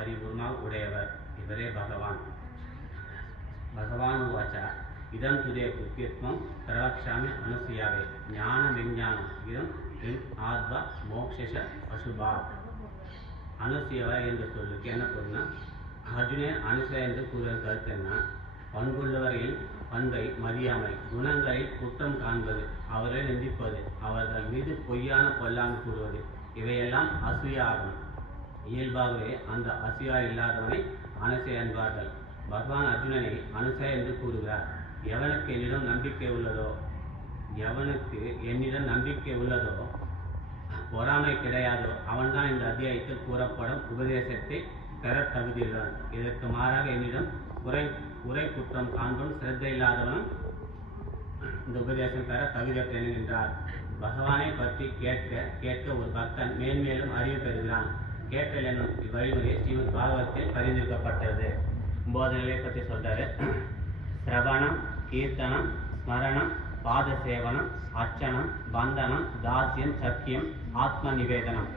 परिपूर्णा उडयवर इवरे भगवान् भगवान् उवाच इदं तुदे कृत्यत्वं प्रवक्ष्यामि अनुसूयावे ज्ञानविज्ञानम् इदं आत्व मोक्षश अशुभात् அனுசூயவ என்று சொல்லுக்கு என்ன பொருள்னா அர்ஜுனே அனுசூயா என்று கூறுவது கருத்து என்ன? பண்புள்ளவர்களின் பண்பை மதியாமை, குணங்களில் குற்றம் காண்பது, அவர்களை நிந்திப்பது, அவர்கள் மீது பொய்யான பொல்லாங்கு கூறுவது, இவையெல்லாம் அசூயா ஆகும். இயல்பாகவே அந்த அசூயா இல்லாதவனை அனுசூயா என்பார்கள். பகவான் அர்ஜுனனை அனுசூயா என்று கூறுகிறார். எவனுக்கு என்னிடம் நம்பிக்கை உள்ளதோ பொறாமை கிடையாதோ அவன்தான் இந்த அத்தியாயத்தில் கூறப்படும் உபதேசத்தை பெற தகுதியுள்ளான். இதற்கு மாறாக என்னிடம் குறை குற்றம் காண்பும் சிரத்தை இல்லாதவனும் இந்த உபதேசம் பெற தகுதியற்றேன் என்றார். பகவானை பற்றி கேட்க ஒரு பக்தன் மேன்மேலும் அறிவு பெறுகிறான். கேட்டல் என்னும் வழிமுறை ஸ்ரீமத் பாகவத்தில் பரிந்துரைக்கப்பட்டது. 9 நிலையை பற்றி சொல்றாரு. சிரவணம், கீர்த்தனம், ஸ்மரணம், பாத சேவனம், அர்ச்சனம், பந்தனம், தாசியம், சத்தியம், ஆத்ம நிவேதனம்.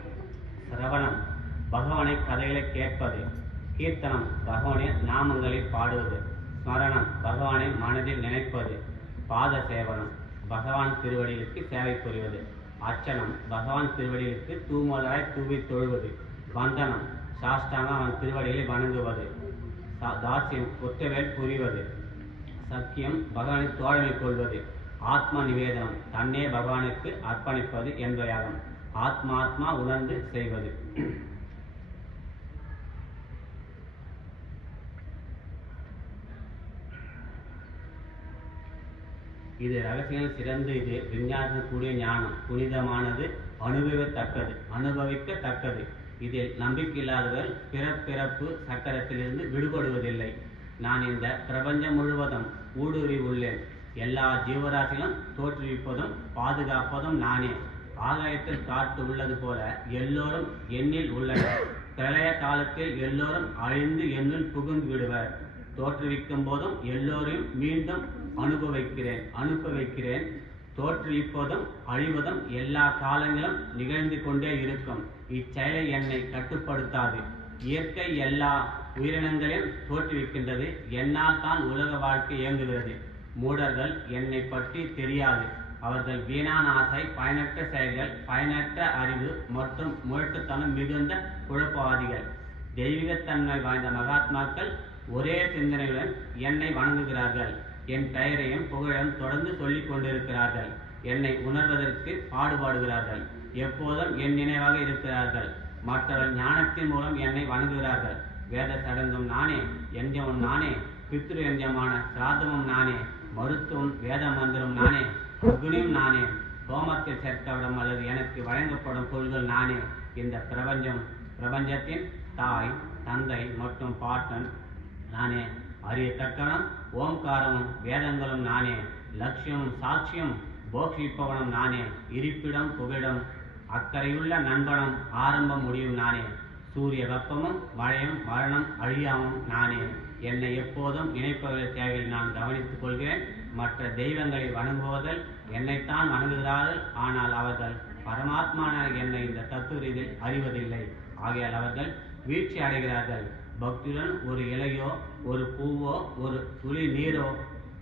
சிரவணம் பகவானை கதைகளை கேட்பது. கீர்த்தனம் பகவானின் நாமங்களை பாடுவது. ஸ்மரணம் பகவானை மனதில் நினைப்பது. பாத சேவனம் பகவான் திருவடிகளுக்கு சேவை புரிவது. அர்ச்சனம் பகவான் திருவடிகளுக்கு தூமலராய் தூவி தொழுவது. பந்தனம் சாஷ்டாங்க அவன் திருவடிகளை வணங்குவது. தாசியம் குற்றவேல் புரிவது. சத்தியம் பகவானை தோழமை கொள்வது. ஆத்ம நிவேதனம் தன்னே பகவானுக்கு அர்ப்பணிப்பது என்பதாகும். ஆத்மாத்மா உணர்ந்து செய்வது. இது ரகசியம் சிறந்து, இது விஞ்ஞானக்கூடிய ஞானம், புனிதமானது, அனுபவிக்கத்தக்கது. இதில் நம்பிக்கை இல்லாதவர் பிறப்பு சக்கரத்திலிருந்து விடுபடுவதில்லை. நான் இந்த பிரபஞ்சம் முழுவதும் ஊடுருவி உள்ளேன். எல்லா ஜீவராசிகளும் தோற்றுவிப்பதும் பாதுகாப்பதும் நானே. ஆகாயத்தில் காற்று உள்ளது போல எல்லோரும் என்னில் உள்ளனர். பிரளய காலத்தில் எல்லோரும் அழிந்து என்னுள் புகுந்து விடுவர். தோற்றுவிக்கும் போதும் எல்லோரையும் மீண்டும் அனுபவிக்கிறேன். தோற்றுவிப்பதும் அழிவதும் எல்லா காலங்களும் நிகழ்ந்து கொண்டே இருக்கும். இச்செயலை என்னை கட்டுப்படுத்தாது. இயற்கை எல்லா உயிரினங்களையும் தோற்றுவிக்கின்றது. என்னால் தான் உலக வாழ்க்கை இயங்குகிறது. மூடர்கள் என்னை பற்றி தெரியாது. அவர்கள் வீணான ஆசை, பயனற்ற செயல்கள், பயனற்ற அறிவு மற்றும் முரட்டுத்தனம் மிகுந்த குழப்பவாதிகள். தெய்வீகத்தன்மை வாய்ந்த மகாத்மாக்கள் ஒரே சிந்தனையுடன் என்னை வணங்குகிறார்கள். என் பெயரையும் புகழையும் தொடர்ந்து சொல்லிக் கொண்டிருக்கிறார்கள். என்னை உணர்வதற்கு பாடுபடுகிறார்கள். எப்போதும் என் நினைவாக இருக்கிறார்கள். மற்றவர்கள் ஞானத்தின் மூலம் என்னை வணங்குகிறார்கள். வேத சடங்கும் நானே, யஞ்சமும் நானே, பித்ரு யஞ்சமான சிராதமும் நானே, மருத்துவம் வேத மந்திரம் நானே, அக்னியும் நானே, ஹோமத்தில் சேர்க்கப்படும் அல்லது எனக்கு வழங்கப்படும் பொருள்கள் நானே. இந்த பிரபஞ்சத்தின் தாய், தந்தை மற்றும் பாட்டன் நானே. அறியத்தக்கவனும் ஓம்காரமும் வேதங்களும் நானே. லட்சியமும் சாட்சியம் போக்ஷிப்பவனும் நானே. இருப்பிடம் புகழிடம் அக்கறையுள்ள நண்பனும் ஆரம்பம் முடியும் நானே. சூரிய வெப்பமும் மழையும் மரணம் அழியாமும் நானே. என்னை எப்போதும் நினைப்பவர்கள் தேவையில் நான் கவனித்துக் கொள்கிறேன். மற்ற தெய்வங்களை வணங்குவதில் என்னைத்தான் வணங்குகிறார்கள். ஆனால் அவர்கள் பரமாத்மான என்னை இந்த தத்துவ ரீதியில் அறிவதில்லை. ஆகையால் அவர்கள் வீழ்ச்சி அடைகிறார்கள். பக்தியுடன் ஒரு இலையோ, ஒரு பூவோ, ஒரு துளி நீரோ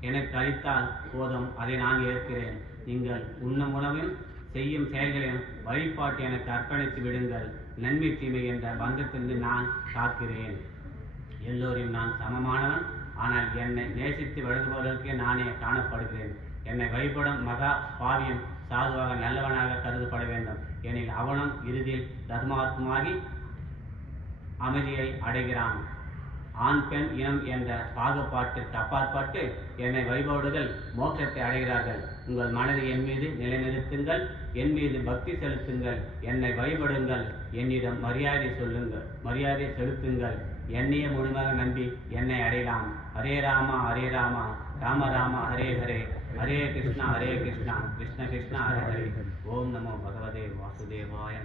எனக்கு அளித்தால் போதும், அதை நான் ஏற்கிறேன். நீங்கள் உண்ணும் உணவையும் செய்யும் செயல்களையும் வழிபாட்டு எனக்கு அர்ப்பணித்து விடுங்கள். நன்மை தீமை என்ற பந்தத்திலிருந்து நான் காக்கிறேன். எல்லோரையும் நான் சமமானவன். ஆனால் என்னை நேசித்து வழங்குபவர்களுக்கே நானே காணப்படுகிறேன். என்னை வழிபடும் மகா பாவியம் சாதுவாக நல்லவனாக கருதப்பட வேண்டும். எனில் அவனும் இறுதியில் தர்மாத்மாகி அமைதியை அடைகிறான். ஆண் பெண் இனம் என்ற பாகுபாட்டிற்கு அப்பாற்பட்டு என்னை வழிபடுகள் மோட்சத்தை அடைகிறார்கள். உங்கள் மனதை என் மீது நிலைநிறுத்துங்கள். என் மீது பக்தி செலுத்துங்கள். என்னை வழிபடுங்கள். என்னிடம் மரியாதை செலுத்துங்கள். என்னையே முழுமையாக நம்பி என்னை அடையலாம். ஹரே ராமா ஹரே ராமா, ராம ராமா ஹரே ஹரே, ஹரே கிருஷ்ணா கிருஷ்ண கிருஷ்ணா ஹரே ஹரே. ஓம் நமோ பகவதே வாசுதேவாய.